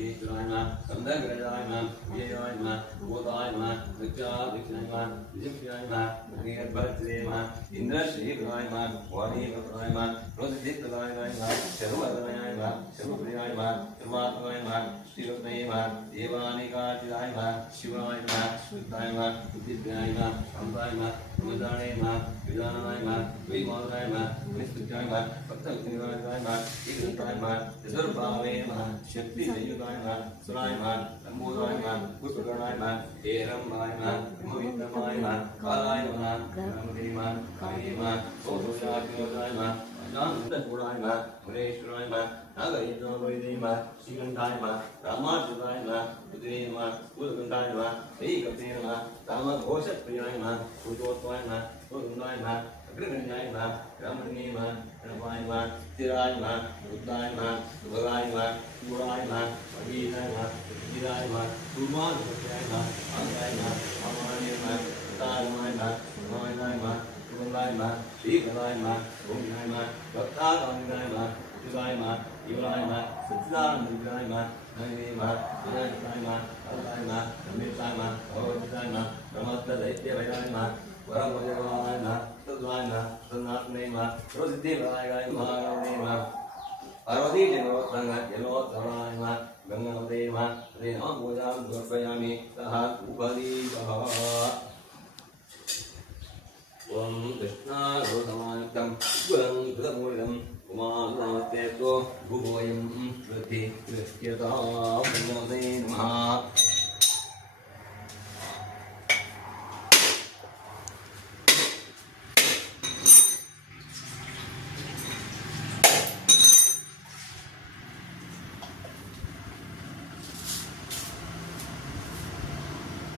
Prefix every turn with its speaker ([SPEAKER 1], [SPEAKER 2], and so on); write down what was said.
[SPEAKER 1] Vijayavajna, Sandhagirajayana, Vijayavajna, नमः विजयाय नमः भूताय नमः विद्याविष्णाय नमः विजयाय नमः भगीरथभद्रे नमः इन्द्रश्रीप्राय नमः वाणीभद्राय नमः रोजदिक्प्रदाय नमः शर्वदनाय नमः शर्वप्रियाय नमः सर्वात्माय नमः श्रीरत्नाय नमः देवानिकाचिदाय नमः ധീരമായമാൻ വിഘ്നമായമാൻ കാലായമാൻ ബ്രഹ്മതിരിമാൻ കാര്യമാൻ സോദോഷാത്മകമായമാൻ കൂടായ്മാൻ മുരേശ്വരായ്മാൻ നഗരീതോമ ശ്രീകണ്ഠായ്മാൻ രാമാചുതായ്മാൻ രുദ്രീയമാൻ ഉദകുണ്ടായ്മാൻ ശ്രീകൃതീയമാൻ രാമഘോഷപ്രിയായ്മാൻ ഉദോത്വായ്മാൻ ഉദകുണ്ടായ്മാൻ அக்ரகண்யாய்மான் ராமநீமான் ரமாய்மான் திராய்மான் புத்தாய்மான் சுகராய்மான் ยมาดูญมานหัวใจมาหัวใจมาเอามาเนี่ยมาตายมาลอยลอยมาลอยลอยมาสีก็ลอยมาผมลอยมากับตาลอย้อยมาลไยมาอยู่ลอยมาสุดซ่าลอยมาไม่มีมาได้ลอยมาเอาลอยมาไม่ลอยมาเอาลอยมาเรมาตั้งใจเดี๋ยปไปลอยมาเราไม่ลอมาต้องลอยมาต้องนัดเนี่มารู้สึกดีลอยมาเนี่ยมา పార్వతీ జనోత్సంగ జనోత్సవామ గంగమదేవ హృదయం పూజాం సమర్పయామి సహ ఉపదీప ఓం కృష్ణాగౌతమాయుక్తం ఉగ్రం కృతమూలికం కుమారనమస్తే భూభోయం వృద్ధి కృష్యతామోదే నమః